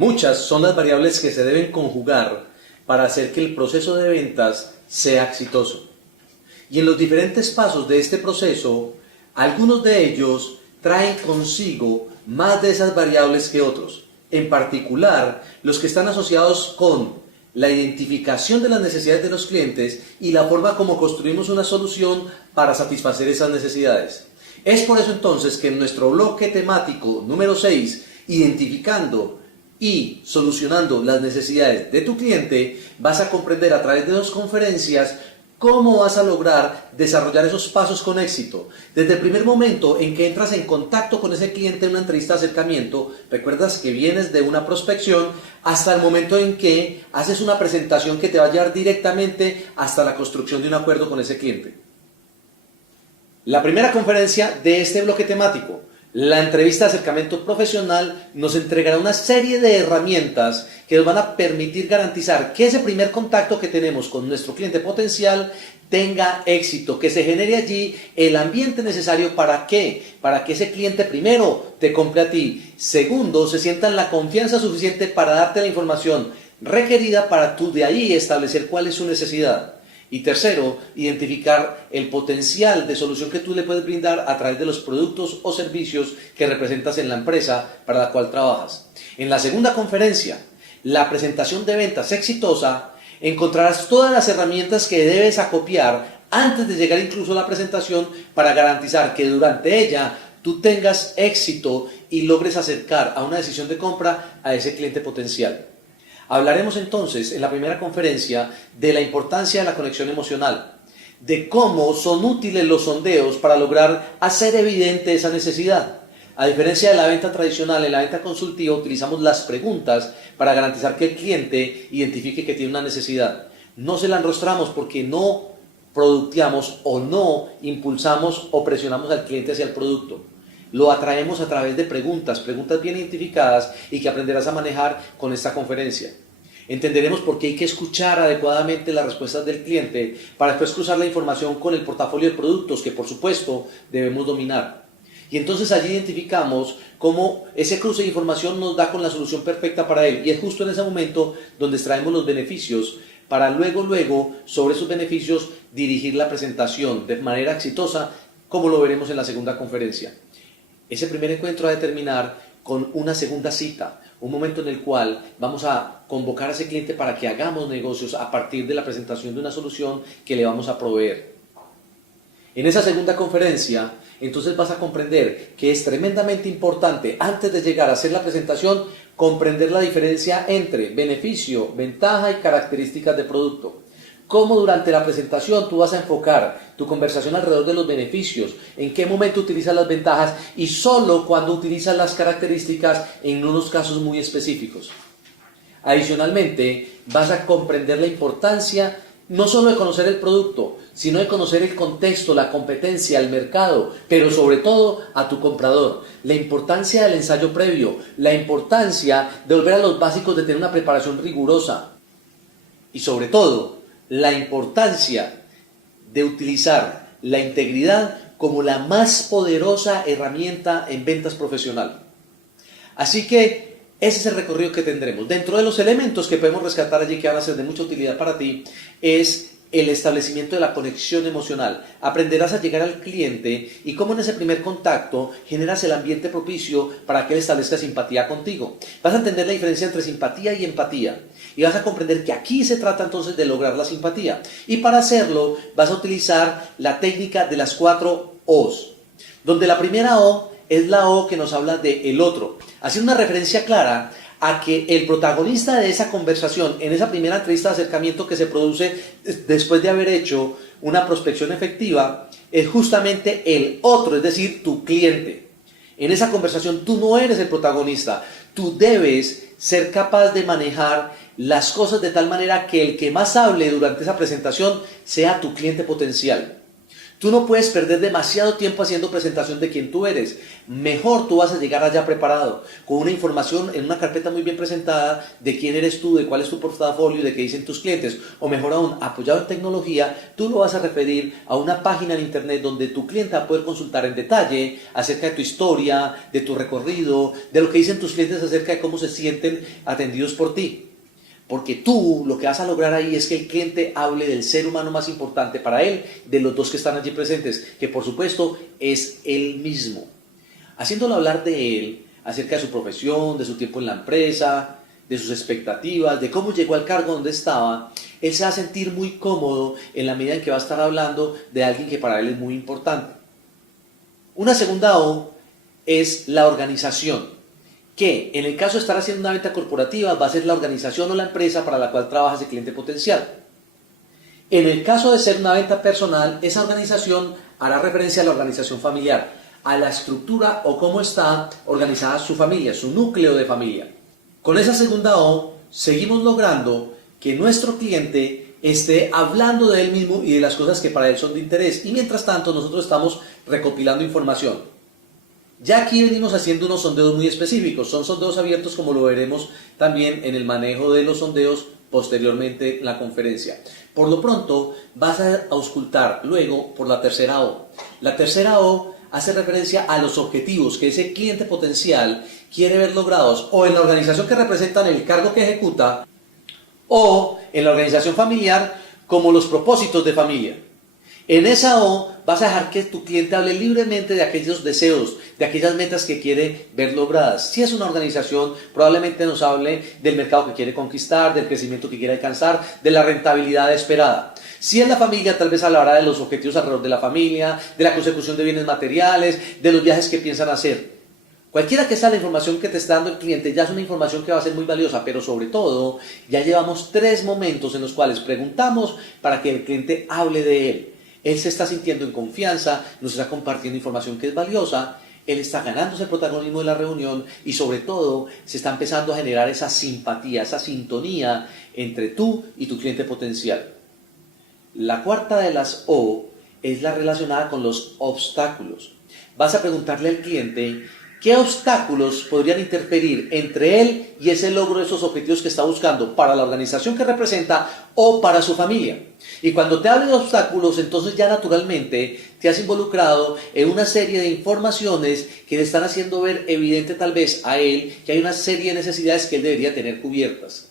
Muchas son las variables que se deben conjugar para hacer que el proceso de ventas sea exitoso. Y en los diferentes pasos de este proceso, algunos de ellos traen consigo más de esas variables que otros. En particular, los que están asociados con la identificación de las necesidades de los clientes y la forma como construimos una solución para satisfacer esas necesidades. Es por eso entonces que en nuestro bloque temático número 6, identificando y solucionando las necesidades de tu cliente, vas a comprender a través de 2 conferencias cómo vas a lograr desarrollar esos pasos con éxito. Desde el primer momento en que entras en contacto con ese cliente en una entrevista de acercamiento, recuerdas que vienes de una prospección, hasta el momento en que haces una presentación que te va a llevar directamente hasta la construcción de un acuerdo con ese cliente. La primera conferencia de este bloque temático, la entrevista de acercamiento profesional, nos entregará una serie de herramientas que nos van a permitir garantizar que ese primer contacto que tenemos con nuestro cliente potencial tenga éxito, que se genere allí el ambiente necesario para que ese cliente primero te compre a ti, segundo se sienta en la confianza suficiente para darte la información requerida para tú de ahí establecer cuál es su necesidad. Y tercero, identificar el potencial de solución que tú le puedes brindar a través de los productos o servicios que representas en la empresa para la cual trabajas. En la segunda conferencia, la presentación de ventas exitosa, encontrarás todas las herramientas que debes acopiar antes de llegar incluso a la presentación para garantizar que durante ella tú tengas éxito y logres acercar a una decisión de compra a ese cliente potencial. Hablaremos entonces en la primera conferencia de la importancia de la conexión emocional, de cómo son útiles los sondeos para lograr hacer evidente esa necesidad. A diferencia de la venta tradicional, en la venta consultiva utilizamos las preguntas para garantizar que el cliente identifique que tiene una necesidad. No se la enrostramos porque no producteamos o no impulsamos o presionamos al cliente hacia el producto. Lo atraemos a través de preguntas bien identificadas y que aprenderás a manejar con esta conferencia. Entenderemos por qué hay que escuchar adecuadamente las respuestas del cliente para después cruzar la información con el portafolio de productos que por supuesto debemos dominar. Y entonces allí identificamos cómo ese cruce de información nos da con la solución perfecta para él. Y es justo en ese momento donde extraemos los beneficios para luego sobre esos beneficios dirigir la presentación de manera exitosa, como lo veremos en la segunda conferencia. Ese primer encuentro va a terminar con una segunda cita, un momento en el cual vamos a convocar a ese cliente para que hagamos negocios a partir de la presentación de una solución que le vamos a proveer. En esa segunda conferencia, entonces vas a comprender que es tremendamente importante, antes de llegar a hacer la presentación, comprender la diferencia entre beneficio, ventaja y características de producto. Cómo durante la presentación tú vas a enfocar tu conversación alrededor de los beneficios, en qué momento utilizas las ventajas y solo cuando utilizas las características en unos casos muy específicos. Adicionalmente, vas a comprender la importancia no solo de conocer el producto, sino de conocer el contexto, la competencia, el mercado, pero sobre todo a tu comprador. La importancia del ensayo previo, la importancia de volver a los básicos de tener una preparación rigurosa y sobre todo, la importancia de utilizar la integridad como la más poderosa herramienta en ventas profesional. Así que ese es el recorrido que tendremos. Dentro de los elementos que podemos rescatar allí que van a ser de mucha utilidad para ti es el establecimiento de la conexión emocional. Aprenderás a llegar al cliente y cómo en ese primer contacto generas el ambiente propicio para que él establezca simpatía contigo. Vas a entender la diferencia entre simpatía y empatía y vas a comprender que aquí se trata entonces de lograr la simpatía. Y para hacerlo vas a utilizar la técnica de las 4 O's, donde la primera O es la O que nos habla de el otro, haciendo una referencia clara a que el protagonista de esa conversación, en esa primera entrevista de acercamiento que se produce después de haber hecho una prospección efectiva, es justamente el otro, es decir, tu cliente. En esa conversación tú no eres el protagonista, tú debes ser capaz de manejar las cosas de tal manera que el que más hable durante esa presentación sea tu cliente potencial. Tú no puedes perder demasiado tiempo haciendo presentación de quién tú eres. Mejor tú vas a llegar allá preparado, con una información en una carpeta muy bien presentada de quién eres tú, de cuál es tu portafolio, de qué dicen tus clientes. O mejor aún, apoyado en tecnología, tú lo vas a referir a una página en internet donde tu cliente va a poder consultar en detalle acerca de tu historia, de tu recorrido, de lo que dicen tus clientes acerca de cómo se sienten atendidos por ti. Porque tú lo que vas a lograr ahí es que el cliente hable del ser humano más importante para él, de los dos que están allí presentes, que por supuesto es él mismo. Haciéndolo hablar de él, acerca de su profesión, de su tiempo en la empresa, de sus expectativas, de cómo llegó al cargo donde estaba, él se va a sentir muy cómodo en la medida en que va a estar hablando de alguien que para él es muy importante. Una segunda O es la organización, que en el caso de estar haciendo una venta corporativa va a ser la organización o la empresa para la cual trabaja ese cliente potencial. En el caso de ser una venta personal, esa organización hará referencia a la organización familiar, a la estructura o cómo está organizada su familia, su núcleo de familia. Con esa segunda O, seguimos logrando que nuestro cliente esté hablando de él mismo y de las cosas que para él son de interés. Y mientras tanto, nosotros estamos recopilando información. Ya aquí venimos haciendo unos sondeos muy específicos, son sondeos abiertos como lo veremos también en el manejo de los sondeos posteriormente en la conferencia. Por lo pronto vas a auscultar luego por la tercera O. La tercera O hace referencia a los objetivos que ese cliente potencial quiere ver logrados o en la organización que representan el cargo que ejecuta o en la organización familiar como los propósitos de familia. En esa O vas a dejar que tu cliente hable libremente de aquellos deseos, de aquellas metas que quiere ver logradas. Si es una organización, probablemente nos hable del mercado que quiere conquistar, del crecimiento que quiere alcanzar, de la rentabilidad esperada. Si es la familia, tal vez hablará de los objetivos alrededor de la familia, de la consecución de bienes materiales, de los viajes que piensan hacer. Cualquiera que sea la información que te está dando el cliente ya es una información que va a ser muy valiosa, pero sobre todo ya llevamos 3 momentos en los cuales preguntamos para que el cliente hable de él. Él se está sintiendo en confianza, nos está compartiendo información que es valiosa, él está ganándose el protagonismo de la reunión y sobre todo se está empezando a generar esa simpatía, esa sintonía entre tú y tu cliente potencial. La cuarta de las O es la relacionada con los obstáculos. Vas a preguntarle al cliente qué obstáculos podrían interferir entre él y ese logro de esos objetivos que está buscando para la organización que representa o para su familia. Y cuando te hable de obstáculos, entonces ya naturalmente te has involucrado en una serie de informaciones que le están haciendo ver evidente tal vez a él que hay una serie de necesidades que él debería tener cubiertas.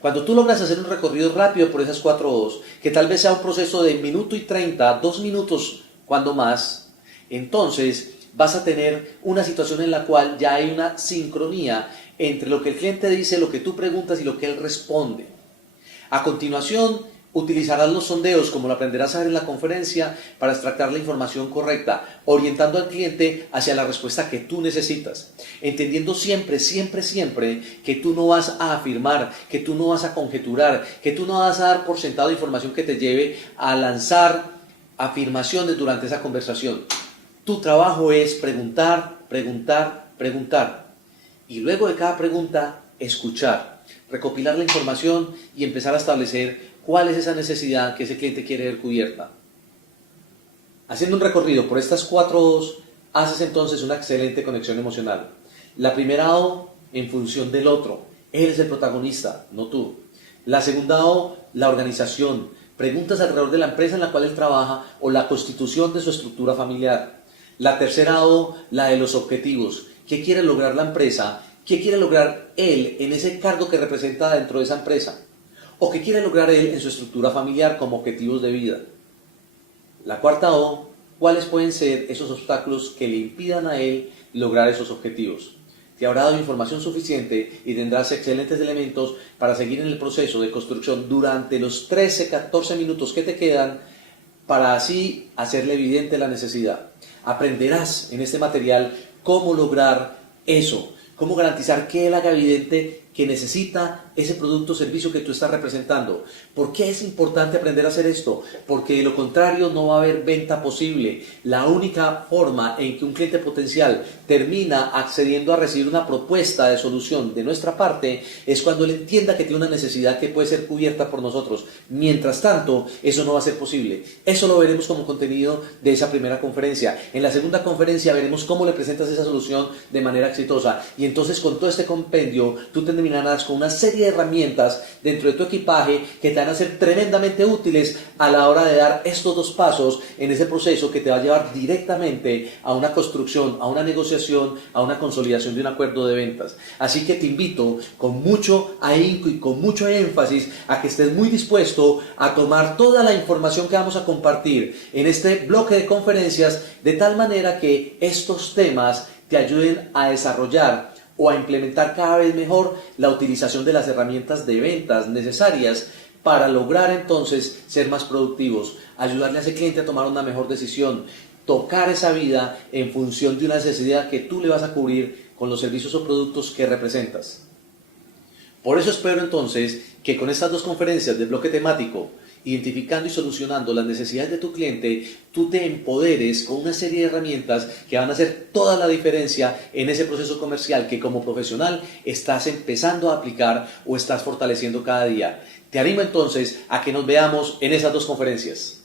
Cuando tú logras hacer un recorrido rápido por esas 4 O's, que tal vez sea un proceso de 1:30, 2 minutos cuando más, entonces vas a tener una situación en la cual ya hay una sincronía entre lo que el cliente dice, lo que tú preguntas y lo que él responde. A continuación, utilizarás los sondeos, como lo aprenderás a ver en la conferencia, para extractar la información correcta, orientando al cliente hacia la respuesta que tú necesitas. Entendiendo siempre, siempre, siempre que tú no vas a afirmar, que tú no vas a conjeturar, que tú no vas a dar por sentado información que te lleve a lanzar afirmaciones durante esa conversación. Tu trabajo es preguntar, preguntar, preguntar. Y luego de cada pregunta, escuchar, recopilar la información y empezar a establecer cuál es esa necesidad que ese cliente quiere ver cubierta. Haciendo un recorrido por estas 4 O's, haces entonces una excelente conexión emocional. La primera O, en función del otro. Él es el protagonista, no tú. La segunda O, la organización. Preguntas alrededor de la empresa en la cual él trabaja o la constitución de su estructura familiar. La tercera O, la de los objetivos. ¿Qué quiere lograr la empresa? ¿Qué quiere lograr él en ese cargo que representa dentro de esa empresa? ¿O qué quiere lograr él en su estructura familiar como objetivos de vida? La cuarta O, ¿cuáles pueden ser esos obstáculos que le impidan a él lograr esos objetivos? Te habrá dado información suficiente y tendrás excelentes elementos para seguir en el proceso de construcción durante los 13-14 minutos que te quedan para así hacerle evidente la necesidad. Aprenderás en este material cómo lograr eso, cómo garantizar que él haga evidente que necesita ese producto o servicio que tú estás representando. ¿Por qué es importante aprender a hacer esto? Porque de lo contrario no va a haber venta posible. La única forma en que un cliente potencial termina accediendo a recibir una propuesta de solución de nuestra parte es cuando él entienda que tiene una necesidad que puede ser cubierta por nosotros. Mientras tanto, eso no va a ser posible. Eso lo veremos como contenido de esa primera conferencia. En la segunda conferencia veremos cómo le presentas esa solución de manera exitosa. Y entonces con todo este compendio, tú terminarás con una serie de herramientas dentro de tu equipaje que te van a ser tremendamente útiles a la hora de dar estos dos pasos en ese proceso que te va a llevar directamente a una construcción, a una negociación, a una consolidación de un acuerdo de ventas. Así que te invito con mucho ahínco y con mucho énfasis a que estés muy dispuesto a tomar toda la información que vamos a compartir en este bloque de conferencias de tal manera que estos temas te ayuden a desarrollar o a implementar cada vez mejor la utilización de las herramientas de ventas necesarias para lograr entonces ser más productivos, ayudarle a ese cliente a tomar una mejor decisión, tocar esa vida en función de una necesidad que tú le vas a cubrir con los servicios o productos que representas. Por eso espero entonces que con estas dos conferencias de bloque temático, identificando y solucionando las necesidades de tu cliente, tú te empoderes con una serie de herramientas que van a hacer toda la diferencia en ese proceso comercial que como profesional estás empezando a aplicar o estás fortaleciendo cada día. Te animo entonces a que nos veamos en esas dos conferencias.